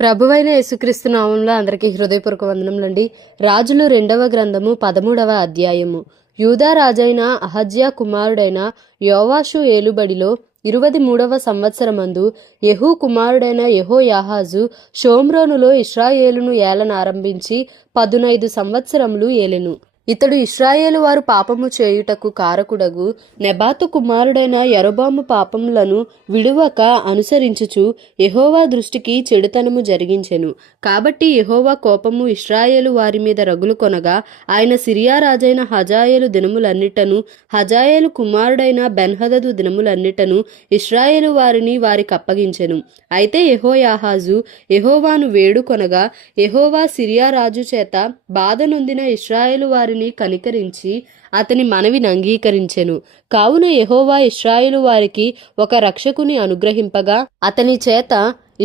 ప్రభువైన యేసుక్రీస్తు నామంలో అందరికీ హృదయపూర్వక వందనములండి. రాజులు 2వ గ్రంథము 13వ అధ్యాయము. యూదా రాజైన అహజ్యా కుమారుడైన యోవాషు ఏలుబడిలో 23వ సంవత్సరమందు యెహూ కుమారుడైన యెహోయాహాజు షోమ్రోనులో ఇశ్రాయేలును ఏలనారంభించి 15 సంవత్సరములు ఏలెను. ఇతడు ఇశ్రాయేలు వారు పాపము చేయుటకు కారకుడగు నెబాతు కుమారుడైన యరొబాము పాపములను విడువక అనుసరించుచు యెహోవా దృష్టికి చెడుతనము జరిగించెను. కాబట్టి యెహోవా కోపము ఇశ్రాయేలు వారి మీద రగులు కొనగా ఆయన సిరియా రాజైన హజాయేలు దినములన్నిటను హజాయేలు కుమారుడైన బెన్హదదు దినములన్నిటను ఇశ్రాయేలు వారిని వారికి అప్పగించెను. అయితే యెహోయాహాజు యెహోవాను వేడుకొనగా యెహోవా సిరియా రాజు చేత బాధ నొందిన ఇశ్రాయేలు వారిని కనికరించి అతని మనవిని అంగీకరించెను. కావున యెహోవా ఇశ్రాయేలు వారికి ఒక రక్షకుని అనుగ్రహింపగా అతని చేత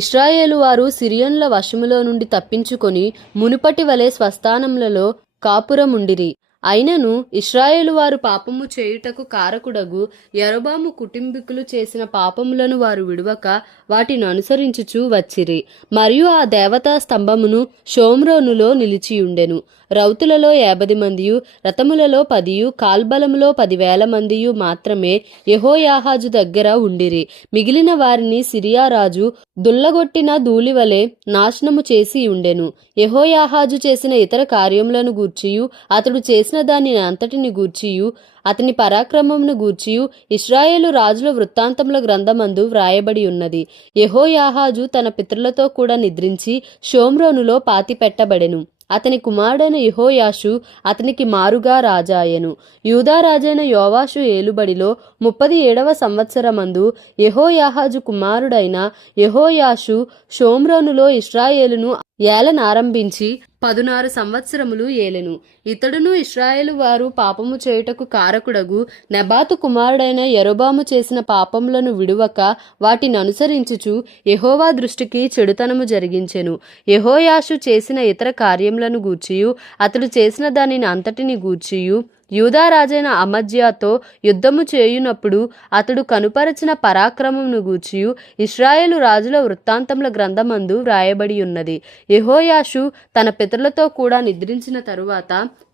ఇశ్రాయేలు వారు సిరియనుల వశములో నుండి తప్పించుకొని మునుపటి వలె స్వస్థానములలో కాపురముండిరి. అయినను ఇశ్రాయేలు వారు పాపము చేయుటకు కారకుడగు యరొబాము కుటుంబీకులు చేసిన పాపములను వారు విడువక వాటిని అనుసరించుచూ వచ్చిరి. మరియు ఆ దేవతా స్తంభమును షోమ్రోనులో నిలిచియుండెను. రౌతులలో 50 మందియు రథములలో 10 కాల్బలములో 10,000 మందియు మాత్రమే యెహోయాహాజు దగ్గర ఉండిరి. మిగిలిన వారిని సిరియా రాజు దుల్లగొట్టిన ధూళివలె నాశనము చేసి ఉండెను. యెహోయాహాజు చేసిన ఇతర కార్యములను గూర్చియు అతడు చేసిన దాని అంతటిని గూర్చియు అతని పరాక్రమమును గూర్చియు ఇశ్రాయేలు రాజుల వృత్తాంతముల గ్రంథమందు వ్రాయబడి ఉన్నది. యెహోయాహాజు తన పితరులతో కూడా నిద్రించి షోమ్రోనులో పాతిపెట్టబడెను. అతని కుమారుడైన యెహోయాషు అతనికి మారుగా రాజాయెను. యూదా రాజైన యోవాషు ఏలుబడిలో 37వ సంవత్సరమందు యెహోయాహాజు కుమారుడైన యెహోయాషు షోమ్రోనులో ఇశ్రాయేలును ఏలనారంభించి 16 సంవత్సరములు ఏలెను. ఇతడును ఇశ్రాయేలు వారు పాపము చేయుటకు కారకుడగు నెబాతు కుమారుడైన యరొబాము చేసిన పాపములను విడువక వాటిని అనుసరించుచు యెహోవా దృష్టికి చెడుతనము జరిగించెను. యెహోయాషు చేసిన ఇతర కార్యములను గూర్చియు అతడు చేసిన దానిని అంతటిని గూర్చియు యూదా రాజైన అమజ్యాతో యుద్ధము చేయునప్పుడు అతడు కనుపరచిన పరాక్రమమును గూర్చియు ఇశ్రాయేలు రాజుల వృత్తాంతముల గ్రంథమందు వ్రాయబడి ఉన్నది. యెహోయాషు తన పితరులతో కూడా నిద్రించిన తరువాత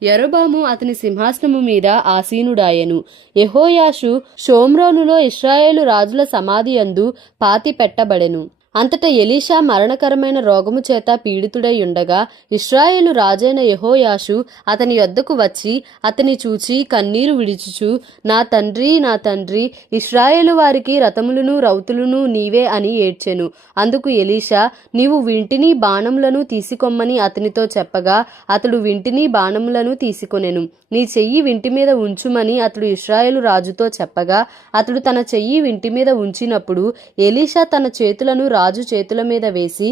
యరొబాము అతని సింహాసనము మీద ఆసీనుడాయెను. యెహోయాషు షోమ్రోనులో ఇశ్రాయేలు రాజుల సమాధి యందు పాతి పెట్టబడెను. అంతటా ఎలీషా మరణకరమైన రోగము చేత పీడితుడై ఉండగా ఇశ్రాయేలు రాజైన యెహోయాషు అతని యొద్దకు వచ్చి అతని చూచి కన్నీరు విడిచుచు, నా తండ్రి, నా తండ్రి, ఇశ్రాయేలు వారికి రథములను రౌతులను నీవే అని ఏడ్చెను. అందుకు ఎలీషా, నీవు వింటిని బాణములను తీసికొమ్మని అతనితో చెప్పగా అతడు వింటిని బాణములను తీసుకొనెను. నీ చెయ్యి వింటి మీద ఉంచుమని అతడు ఇశ్రాయేలు రాజుతో చెప్పగా అతడు తన చెయ్యి వింటి మీద ఉంచినప్పుడు ఎలీషా తన చేతులను రాజు చేతుల మీద వేసి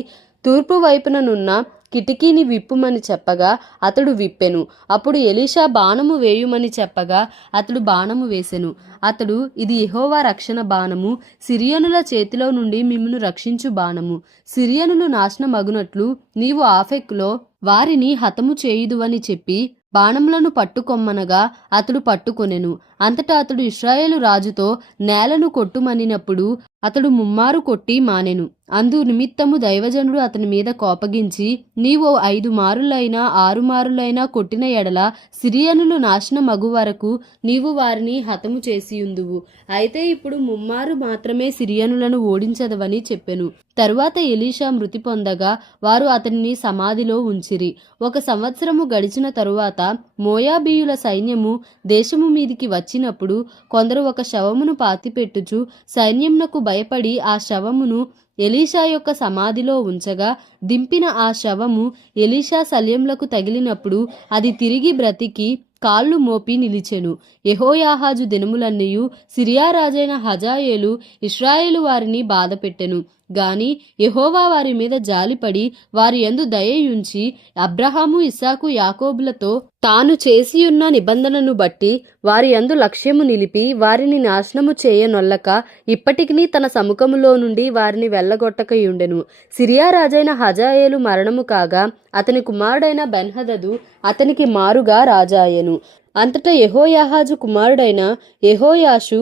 తూర్పు వైపుననున్న కిటికీని విప్పుమని చెప్పగా అతడు విప్పెను. అప్పుడు ఎలీషా బాణము వేయుమని చెప్పగా అతడు బాణము వేసెను. అతడు, ఇది యెహోవా రక్షణ బాణము, సిరియనుల చేతిలో నుండి మిమ్మును రక్షించు బాణము. సిరియనులు నాశనమగునట్లు నీవు ఆఫెక్కులో వారిని హతము చేయుదువని చెప్పి బాణములను పట్టుకొమ్మనగా అతడు పట్టుకొనెను. అంతటా అతడు ఇశ్రాయేలు రాజుతో నేలను కొట్టుమనినప్పుడు అతడు ముమ్మారు కొట్టి మానెను. అందు నిమిత్తము దైవజనుడు అతని మీద కోపగించి, నీవు 5 మారులైనా 6 మారులైనా కొట్టిన ఎడల సిరియనులు నాశనమగు వరకు నీవు వారిని హతము చేసియుందువు. అయితే ఇప్పుడు ముమ్మారు మాత్రమే సిరియనులను ఓడించదవని చెప్పెను. తరువాత ఎలీషా మృతి పొందగా వారు అతనిని సమాధిలో ఉంచిరి. 1 సంవత్సరము గడిచిన తరువాత మోయాబీయుల సైన్యము దేశము మీదికి వచ్చినప్పుడు కొందరు ఒక శవమును పాతిపెట్టుచు సైన్యమునకు భయపడి ఆ శవమును ఎలీషా యొక్క సమాధిలో ఉంచగా దింపిన ఆ శవము ఎలీషా శల్యములకు తగిలినప్పుడు అది తిరిగి బ్రతికి కాళ్ళు మోపి నిలిచెను. యెహోయాహాజు దినములన్నీయు సిరియా రాజైన హజాయేలు ఇశ్రాయేలు వారిని బాధపెట్టెను. గాని యెహోవా వారి మీద జాలిపడి వారి యందు దయయుంచి అబ్రహాము, ఇస్సాకు, యాకోబులతో తాను చేసియున్న నిబంధనను బట్టి వారి యందు లక్ష్యము నిలిపి వారిని నాశనము చేయనొల్లక ఇప్పటికినీ తన సముఖములో నుండి వారిని వెళ్ళగొట్టకయుండెను. సిరియా రాజైన హజాయేలు మరణము కాగా అతని కుమారుడైన బెన్హదదు అతనికి మారుగా రాజాయెను. అంతటా యెహోయాహాజు కుమారుడైన యెహోయాషు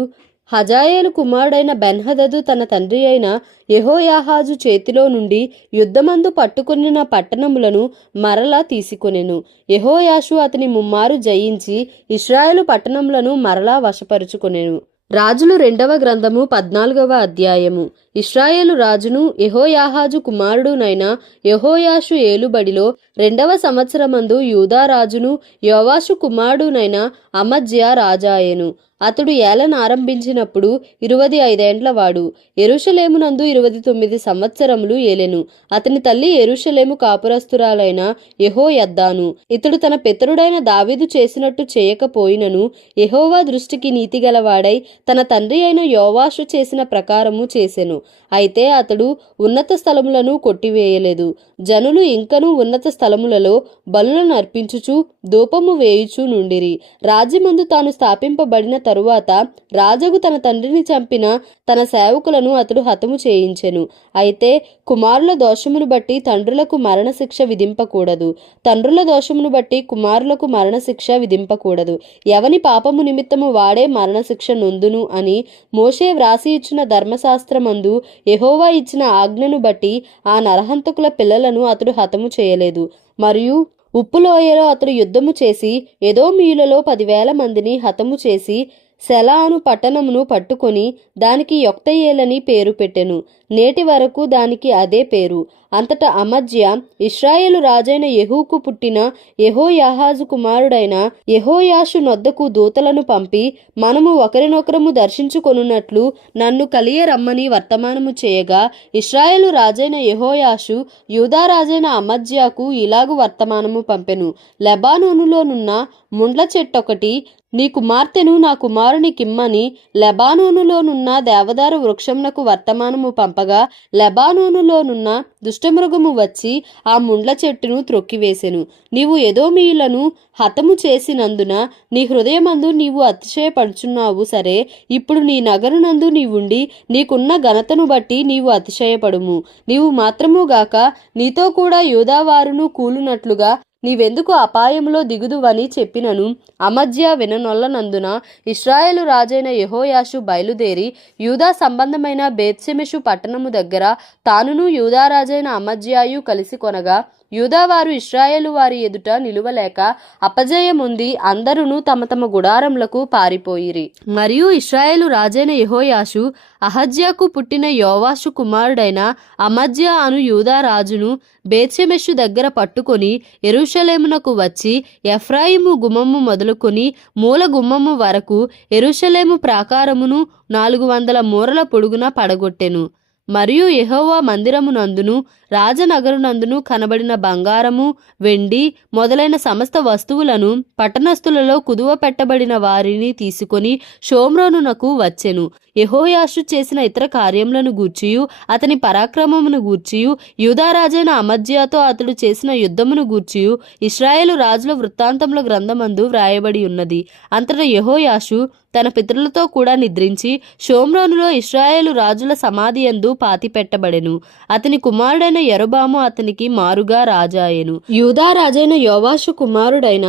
హజాయేలు కుమారుడైన బెన్హదదు తన తండ్రి అయిన యెహోయాహాజు చేతిలో నుండి యుద్ధమందు పట్టుకొనిన పట్టణములను మరలా తీసుకొనెను. యెహోయాషు అతని ముమ్మారు జయించి ఇశ్రాయేలు పట్టణములను మరలా వశపరుచుకొనెను. రాజులు 2వ గ్రంథము 14వ అధ్యాయము. ఇశ్రాయేలు రాజును యెహోయాహాజు కుమారుడునైన యెహోయాషు ఏలుబడిలో 2వ సంవత్సరమందు యూదా రాజును యోవాషు కుమారుడునైన అమజ్యా రాజాయెను. అతడు ఏలన ఆరంభించినప్పుడు 25 ఏండ్ల వాడు. యెరూషలేమునందు 29 సంవత్సరములు ఏలెను. అతని తల్లి యెరూషలేము కాపురస్తురాలైన యెహోయద్దాను. ఇతడు తన పితరుడైన దావీదు చేసినట్టు చేయకపోయినను యెహోవా దృష్టికి నీతిగలవాడై తన తండ్రి అయిన యోవాషు చేసిన ప్రకారము చేసెను. అయితే అతడు ఉన్నత స్థలములను కొట్టివేయలేదు. జనులు ఇంకనూ ఉన్నత స్థలములలో బలులను అర్పించుచు ధూపము వేయుచు నుండిరి. రాజ్యమందు తాను స్థాపింపబడిన తరువాత రాజగు తన తండ్రిని చంపిన తన సేవకులను అతడు హతము చేయించెను. అయితే కుమారుల దోషమును బట్టి తండ్రులకు మరణశిక్ష విధింపకూడదు, తండ్రుల దోషమును బట్టి కుమారులకు మరణశిక్ష విధింపకూడదు. ఎవని పాపము నిమిత్తము వాడే మరణశిక్ష నొందును అని మోషే వ్రాసి ఇచ్చిన ధర్మశాస్త్రమందు యెహోవా ఇచ్చిన ఆజ్ఞను బట్టి ఆ నరహంతకుల పిల్లలను అతడు హతము చేయలేదు. మరియు ఉప్పులోయలో అతడు యుద్ధము చేసి ఎదోమీయులలో 10,000 మందిని హతము చేసి సెలా అను పట్టణమును పట్టుకొని దానికి యొక్తయేలని పేరు పెట్టెను. నేటి వరకు దానికి అదే పేరు. అంతటా అమజ్యా ఇశ్రాయేలు రాజైన యెహూకు పుట్టిన యెహోయాహాజు కుమారుడైన యెహోయాషు నొద్దకు దూతలను పంపి, మనము ఒకరినొకరము దర్శించుకొనున్నట్లు నన్ను కలియ రమ్మని వర్తమానము చేయగా, ఇశ్రాయేలు రాజైన యెహోయాషు యూదా రాజైన అమజ్యాకు ఇలాగు వర్తమానము పంపెను. లెబానోనులోనున్న ముండ్ల చెట్టొకటి నీ కుమార్తెను నా కుమారునికిమ్మని లెబానోనులోనున్న దేవదారు వృక్షమునకు వర్తమానము పంపగా, లెబానోనులోనున్న దుష్టమృగము వచ్చి ఆ ముండ్ల చెట్టును త్రొక్కివేసెను. నీవు ఎదోమీయులను హతము చేసినందున నీ హృదయమందు నీవు అతిశయపడుచున్నావు. సరే, ఇప్పుడు నీ నగరునందు నీవుండి నీకున్న ఘనతను బట్టి నీవు అతిశయపడుము. నీవు మాత్రముగాక నీతో కూడా యూదావారును కూలునట్లుగా నీవెందుకు అపాయములో దిగుదువని చెప్పినను అమజ్యా విననొల్లనందున ఇశ్రాయేలు రాజైన యెహోయాషు బయలుదేరి యూదా సంబంధమైన బేత్షెమెషు పట్టణము దగ్గర తానును యూదా రాజైన అమజ్యాయు కలిసి కొనగా, యూదావారు ఇశ్రాయేలు వారి ఎదుట నిలువలేక అపజయముంది అందరును తమ తమ గుడారములకు పారిపోయిరి. మరియు ఇశ్రాయేలు రాజైన యెహోయాషు అహజ్యాకు పుట్టిన యోవాషు కుమారుడైన అమజ్యా అను యూదా రాజును బేత్షెమెషు దగ్గర పట్టుకొని యెరూషలేమునకు వచ్చి ఎఫ్రాయిము గుమ్మము మొదలుకొని మూల గుమ్మము వరకు యెరూషలేము ప్రాకారమును 400 మూరల పొడుగున పడగొట్టెను. మరియు యెహోవా మందిరమునందును రాజనగరునందును కనబడిన బంగారము, వెండి మొదలైన సమస్త వస్తువులను పట్టణస్థులలో కుదువ పెట్టబడిన వారిని తీసుకొని షోమ్రోనునకు వచ్చెను. యెహోయాషు చేసిన ఇతర కార్యములను గూర్చియు అతని పరాక్రమమును గూర్చియు యూదారాజైన అమజ్యాతో అతడు చేసిన యుద్ధమును గూర్చియు ఇశ్రాయేలు రాజుల వృత్తాంతముల గ్రంథమందు వ్రాయబడి ఉన్నది. అంతటా యెహోయాషు తన పితరులతో కూడా నిద్రించి షోమ్రోనులో ఇశ్రాయేలు రాజుల సమాధి యందు పాతిపెట్టబడెను. అతని కుమారుడైన యరొబాము అతనికి మారుగా రాజాయెను. యూదా రాజైన యోవాషు కుమారుడైన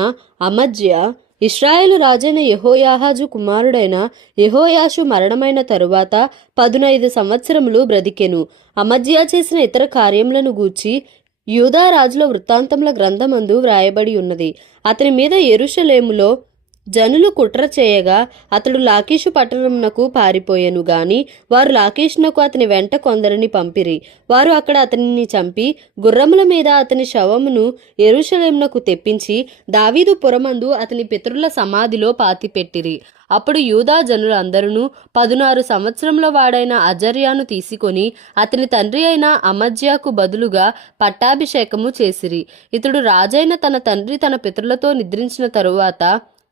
అమజ్యా ఇశ్రాయేలు రాజైన యెహోయాహాజు కుమారుడైన యెహోయాషు మరణమైన తరువాత 15 సంవత్సరములు బ్రతికెను. అమజ్యా చేసిన ఇతర కార్యములను గూర్చి యూదా రాజుల వృత్తాంతముల గ్రంథమందు వ్రాయబడి ఉన్నది. అతని మీద యెరూషలేములో జనులు కుట్ర చేయగా అతడు లాకీషు పట్టణమునకు పారిపోయెను గాని వారు లాకీషునకు అతని వెంట కొందరిని పంపిరి. వారు అక్కడ అతనిని చంపి గుర్రముల మీద అతని శవమును యెరూషలేమునకు తెప్పించి దావీదు పురమందు అతని పితరుల సమాధిలో పాతిపెట్టిరి. అప్పుడు యూదా జనులందరూ 16 సంవత్సరముల వాడైన అజర్యాను తీసుకొని అతని తండ్రి అయిన అమజ్యాకు బదులుగా పట్టాభిషేకము చేసిరి. ఇతడు రాజైన తన తండ్రి తన పితరులతో నిద్రించిన తరువాత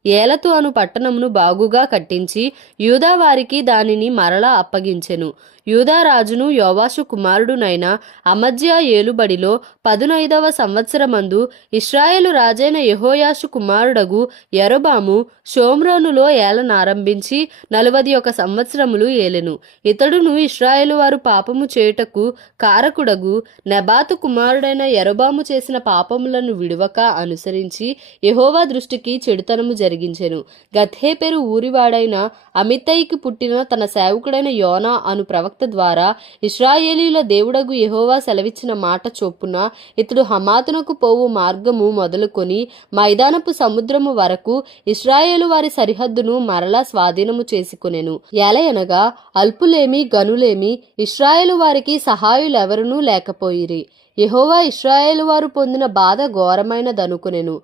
ఏలతు అను పట్టణమును బాగుగా కట్టించి యూదా వారికి దానిని మరలా అప్పగించెను. యూదా రాజును యోవాషు కుమారుడునైన అమజ్యా ఏలుబడిలో 15వ సంవత్సరమందు ఇశ్రాయేలు రాజైన యెహోయాషు కుమారుడగు యరొబాము షోమ్రోనులో ఏలనారంభించి 41 సంవత్సరములు ఏలెను. ఇతడును ఇశ్రాయేలు వారు పాపము చేయుటకు కారకుడగు నెబాతు కుమారుడైన యరొబాము చేసిన పాపములను విడువక అనుసరించి యెహోవా దృష్టికి చెడుతనము జరిగింది. జరిగించెను. గత్హేపెరు ఊరివాడైన అమిత్తయికి పుట్టిన తన సేవకుడైన యోనా అను ప్రవక్త ద్వారా ఇశ్రాయేలీల దేవుడగు యెహోవా సెలవిచ్చిన మాట చొప్పున ఇతడు హమాతునకు పోవు మార్గము మొదలుకొని మైదానపు సముద్రము వరకు ఇశ్రాయేలు వారి సరిహద్దును మరలా స్వాధీనము చేసుకొనెను. ఎలయనగా అల్పులేమి గనులేమి ఇశ్రాయేలు వారికి సహాయులెవరునూ లేకపోయిరి. యెహోవా ఇశ్రాయేలు వారు పొందిన బాధ ఘోరమైనదనుకొనెను.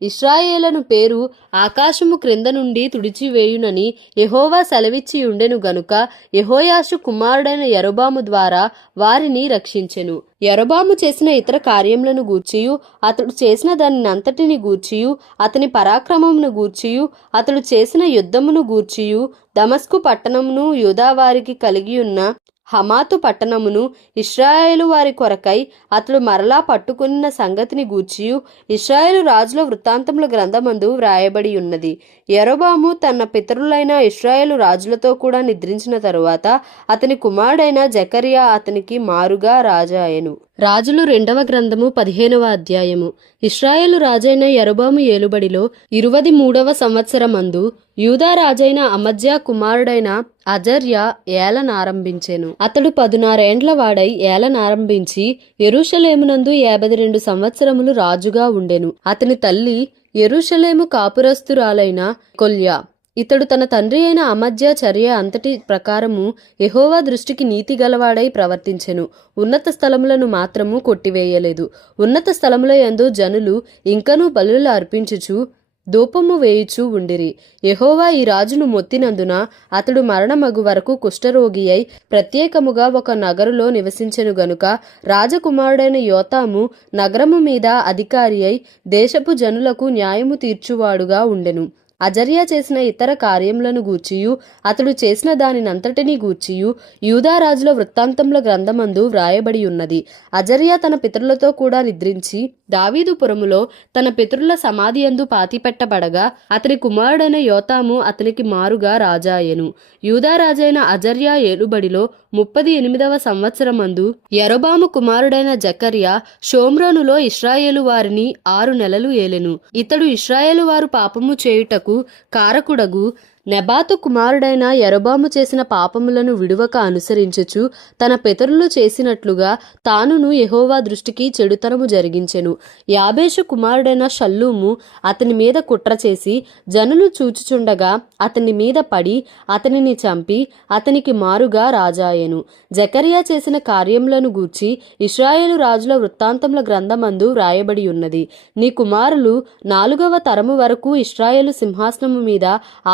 ఇశ్రాయేలను పేరు ఆకాశము క్రింద నుండి తుడిచివేయునని యెహోవా సెలవిచ్చి ఉండెను గనుక యెహోయాషు కుమారుడైన యరొబాము ద్వారా వారిని రక్షించెను. యరొబాము చేసిన ఇతర కార్యములను గూర్చియు అతడు చేసిన దానినంతటిని గూర్చియు అతని పరాక్రమమును గూర్చియు అతడు చేసిన యుద్ధమును గూర్చియు దమస్కు పట్టణమును యూదా వారికి కలిగియున్న హమాతు పట్టణమును ఇశ్రాయేలు వారి కొరకై అతడు మరలా పట్టుకున్న సంగతిని గూర్చియు ఇశ్రాయేలు రాజుల వృత్తాంతముల గ్రంథమందు వ్రాయబడి ఉన్నది. యరొబాము తన పితరులైన ఇశ్రాయేలు రాజులతో కూడా నిద్రించిన తరువాత అతని కుమారుడైన జకర్యా అతనికి మారుగా రాజాయెను. రాజులు 2వ గ్రంథము 15వ అధ్యాయము. ఇశ్రాయేలు రాజైన యరొబాము ఏలుబడిలో 23వ సంవత్సరమందు యూదా రాజైన అమజ్యా కుమారుడైన అజర్యా ఏలనారంభించెను. అతడు 16 ఏండ్ల వాడై ఏలనారంభించి యెరూషలేమునందు 52 సంవత్సరములు రాజుగా ఉండెను. అతని తల్లి యెరూషలేము కాపురస్తురాలైన కొల్యా. ఇతడు తన తండ్రి అయిన అమజ్యా చర్య అంతటి ప్రకారము యెహోవా దృష్టికి నీతి గలవాడై ప్రవర్తించెను. ఉన్నత స్థలములను మాత్రము కొట్టివేయలేదు. ఉన్నత స్థలముల యందు జనులు ఇంకనూ బలులు అర్పించుచు ధూపము వేయుచూ ఉండిరి. యెహోవా ఈ రాజును మొత్తినందున అతడు మరణమగు వరకు కుష్ఠరోగి అయి ప్రత్యేకముగా ఒక నగరులో నివసించెను గనుక రాజకుమారుడైన యోతాము నగరము మీద అధికారి అయి దేశపు జనులకు న్యాయము తీర్చువాడుగా ఉండెను. అజర్యా చేసిన ఇతర కార్యములను గూర్చియు అతడు చేసిన దానినంతటినీ గూర్చియు యూదా రాజుల వృత్తాంతముల గ్రంథమందు వ్రాయబడి ఉన్నది. అజర్యా తన పితరులతో కూడా నిద్రించి దావీదు పురములో తన పితరుల సమాధి యందు పాతిపెట్టబడగా అతని కుమారుడైన యోతాము అతనికి మారుగా రాజాయెను. యూదా రాజైన అజర్యా ఏలుబడిలో 38వ సంవత్సరమందు యరొబాము కుమారుడైన జకర్యా షోమ్రోనులో ఇశ్రాయేలు వారిని 6 నెలలు ఏలెను. ఇతడు ఇశ్రాయేలు వారు పాపము చేయుటకు కారకుడగు నెబాతు కుమారుడైన యరొబాము చేసిన పాపములను విడువక అనుసరించుచు తన పితరులు చేసినట్లుగా తానును యెహోవా దృష్టికి చెడుతనము జరిగించెను. యాబేషు కుమారుడైన షల్లూము అతని మీద కుట్ర చేసి జనులు చూచుచుండగా అతని మీద పడి అతనిని చంపి అతనికి మారుగా రాజాయెను. జకర్యా చేసిన కార్యములను గూర్చి ఇశ్రాయేలు రాజుల వృత్తాంతముల గ్రంథమందు వ్రాయబడి ఉన్నది. నీ కుమారులు 4వ తరము వరకు ఇశ్రాయేలు సింహాసనము మీద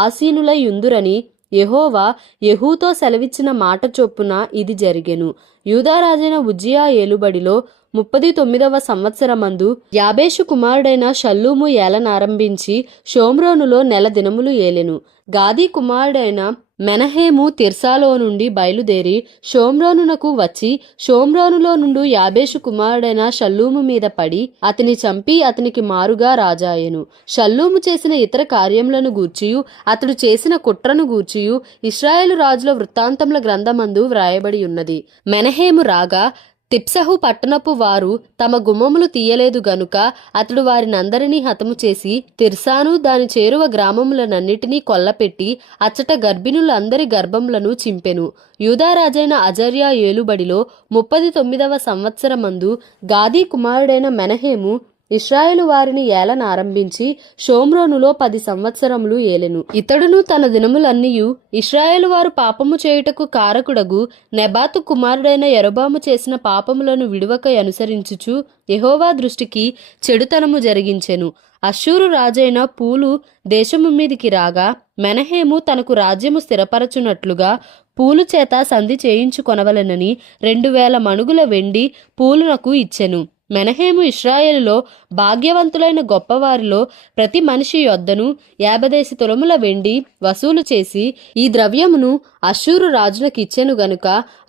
ఆసీనులై యుందురని యెహోవా యెహూతో సెలవిచ్చిన మాట చొప్పున ఇది జరిగెను. యూదా రాజైన ఉజ్జియా ఏలుబడిలో 39వ సంవత్సరమందు యాబేషు కుమారుడైన షల్లూము ఏలనారంభించి షోమ్రోనులో 1 నెల దినములు ఏలెను. గాదీ కుమారుడైన మెనహేము తిర్సాలో నుండి బయలుదేరి షోమ్రోనునకు వచ్చి షోమ్రోనులో నుండి యాబేషు కుమారుడైన షల్లూము మీద పడి అతని చంపి అతనికి మారుగా రాజాయెను. షల్లూము చేసిన ఇతర కార్యములను గూర్చియు అతడు చేసిన కుట్రను గూర్చియు ఇశ్రాయేలు రాజుల వృత్తాంతముల గ్రంథమందు వ్రాయబడి ఉన్నది. మెనహేము రాగా తిప్సహు పట్టణపు వారు తమ గుమ్మములు తీయలేదు గనుక అతడు వారినందరినీ హతము చేసి తిర్సాను దాని చేరువ గ్రామములనన్నిటినీ కొల్లపెట్టి అచ్చట గర్భిణులందరి గర్భములను చింపెను. యూదా రాజైన అజర్యా ఏలుబడిలో 39వ సంవత్సరమందు గాదీ కుమారుడైన మెనహేము ఇశ్రాయేలు వారిని ఏలనారంభించి షోమ్రోనులో 10 సంవత్సరములు ఏలెను. ఇతడును తన దినములన్నీయు ఇశ్రాయేలు వారు పాపము చేయుటకు కారకుడగు నెబాతు కుమారుడైన యరొబాము చేసిన పాపములను విడువక అనుసరించుచు యెహోవా దృష్టికి చెడుతనము జరిగించెను. అష్షూరు రాజైన పూలు దేశము మీదికి రాగా మెనహేము తనకు రాజ్యము స్థిరపరచునట్లుగా పూలు చేత సంధి చేయించుకొనవలెనని 2000 మణుగుల వెండి పూలునకు ఇచ్చెను. మెనహేము ఇశ్రాయేలులో భాగ్యవంతులైన గొప్పవారిలో ప్రతి మనిషి యొద్దను 50 తులముల వెండి వసూలు చేసి ఈ ద్రవ్యమును అష్షూరు రాజునకు ఇచ్చెను గనుక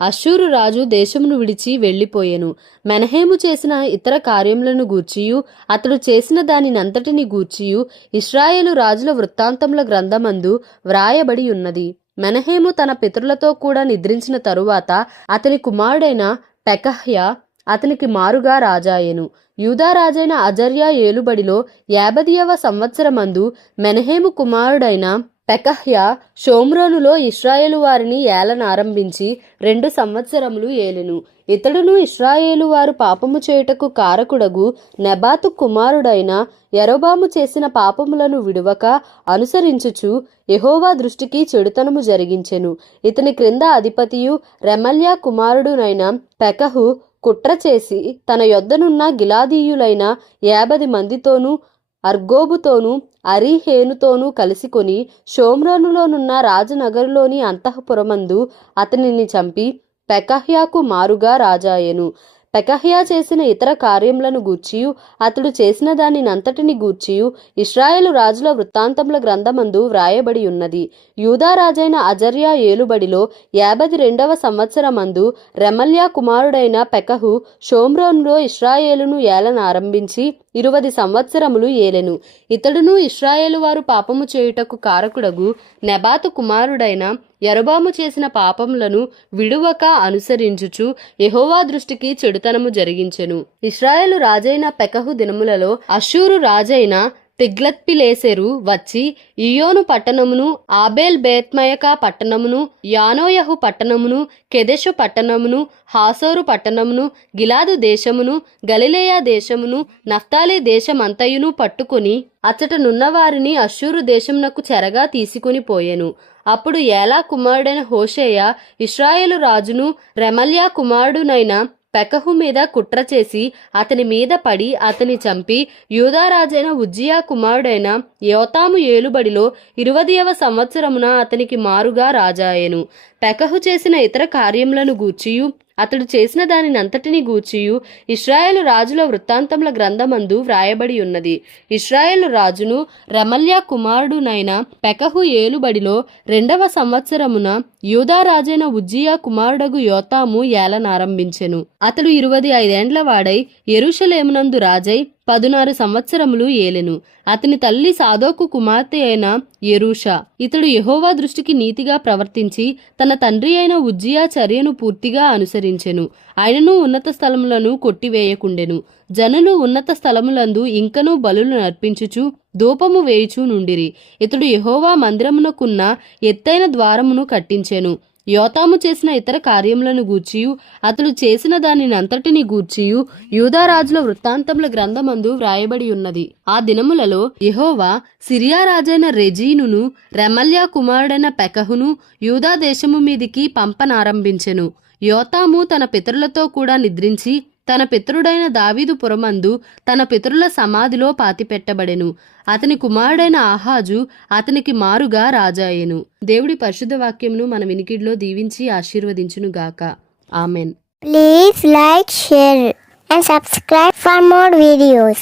అష్షూరు రాజు దేశమును విడిచి వెళ్లిపోయెను. మెనహేము చేసిన ఇతర కార్యములను గూర్చియు అతడు చేసిన దానినంతటిని గూర్చియు ఇశ్రాయేలు రాజుల వృత్తాంతముల గ్రంథమందు వ్రాయబడి ఉన్నది. మెనహేము తన పితరులతో కూడా నిద్రించిన తరువాత అతని కుమారుడైన పెకహ్యా అతనికి మారుగా రాజాయెను. యూదా రాజైన అజర్యా ఏలుబడిలో 50వ సంవత్సరమందు మెనహేము కుమారుడైన పెకహ్యా షోమ్రోనులో ఇశ్రాయేలు వారిని ఏలనారంభించి 2 సంవత్సరములు ఏలెను. ఇతడును ఇశ్రాయేలు వారు పాపము చేయుటకు కారకుడగు నెబాతు కుమారుడైన యరొబాము చేసిన పాపములను విడువక అనుసరించుచు యెహోవా దృష్టికి చెడుతనము జరిగించెను. ఇతని క్రింద అధిపతియు రెమల్యా కుమారుడునైన పెకహు కుట్ర చేసి తన యొద్దనున్న గిలాదీయులైన 50 మందితోనూ అర్గోబుతోనూ అరీహేనుతోనూ కలిసికొని షోమ్రోనులోనున్న రాజనగరులోని అంతఃపురమందు అతనిని చంపి పెకహ్యాకు మారుగా రాజాయెను. పెకహ్యా చేసిన ఇతర కార్యములను గూర్చియు అతడు చేసిన దానినంతటిని గూర్చియు ఇశ్రాయేలు రాజుల వృత్తాంతముల గ్రంథమందు వ్రాయబడి ఉన్నది. యూదా రాజైన అజర్యా ఏలుబడిలో 52వ సంవత్సరమందు రెమల్యా కుమారుడైన పెకహు షోమ్రోనులో ఇశ్రాయేలును ఏలనారంభించి 20 సంవత్సరములు ఏలెను. ఇతడును ఇశ్రాయేలు వారు పాపము చేయుటకు కారకుడగు నెబాతు కుమారుడైన యరొబాము చేసిన పాపములను విడువక అనుసరించుచు యెహోవా దృష్టికి చెడుతనము జరిగించెను. ఇశ్రాయేలు రాజైన పెకహు దినములలో అష్షూరు రాజైన తిగ్లత్పిలేసెరు వచ్చి ఇయోను పట్టణమును, ఆబేల్ బేత్మయకా పట్టణమును, యానోయహు పట్టణమును, కెదెషు పట్టణమును, హాసోరు పట్టణమును, గిలాదు దేశమును, గలిలయ దేశమును, నఫ్తాలి దేశమంతయును పట్టుకొని అచ్చటనున్న వారిని అష్షూరు దేశమునకు చెరగా తీసుకుని పోయెను. అప్పుడు ఏలా కుమారుడైన హోషేయ ఇశ్రాయేలు రాజును రెమల్యా కుమారుడునైన పెకహు మీద కుట్ర చేసి అతని మీద పడి అతని చంపి యూదా రాజైన ఉజ్జియా కుమారుడైన యోతాము ఏలుబడిలో 20వ సంవత్సరమున అతనికి మారుగా రాజాయెను. పెకహు చేసిన ఇతర కార్యములను గూర్చియు అతడు చేసిన దానినంతటిని గూర్చియు ఇశ్రాయేలు రాజుల వృత్తాంతముల గ్రంథమందు వ్రాయబడి ఉన్నది. ఇశ్రాయేలు రాజును రెమల్యా కుమారుడునైన పెకహు ఏలుబడిలో 2వ సంవత్సరమున యూదా రాజైన ఉజ్జియా కుమారుడగు యోతాము ఏలనారంభించెను. అతడు 25 ఏండ్ల వాడై యెరూషలేమునందు రాజై 16 సంవత్సరములు ఏలెను. అతని తల్లి సాదోకు కుమార్తె అయిన యెరూషా. ఇతడు యెహోవా దృష్టికి నీతిగా ప్రవర్తించి తన తండ్రి అయిన ఉజ్జియా చర్యను పూర్తిగా అనుసరించెను. ఆయనను ఉన్నత స్థలములను కొట్టివేయకుండెను. జనులు ఉన్నత స్థలములందు ఇంకనూ బలులు నర్పించుచు ధూపము వేయుచూ నుండిరి. ఇతడు యెహోవా మందిరమునకున్న ఎత్తైన ద్వారమును కట్టించెను. యోతాము చేసిన ఇతర కార్యములను గూర్చియు అతడు చేసిన దానినంతటిని గూర్చియు యూదా రాజుల వృత్తాంతముల గ్రంథమందు వ్రాయబడి ఉన్నది. ఆ దినములలో యెహోవా సిరియా రాజైన రెజీనును రెమల్యా కుమారుడైన పెకహును యూదా దేశము మీదికి పంపనారంభించెను. యోతాము తన పితరులతో కూడా నిద్రించి తన పితరుడైన దావీదు పురమందు తన పితరుల సమాధిలో పాతిపెట్టబడెను. అతని కుమారుడైన ఆహాజు అతనికి మారుగా రాజాయెను. దేవుడి పరిశుద్ధ వాక్యమును మన వినికిడిలో దీవించి ఆశీర్వదించును గాక. Amen. Please like, share and subscribe for more videos.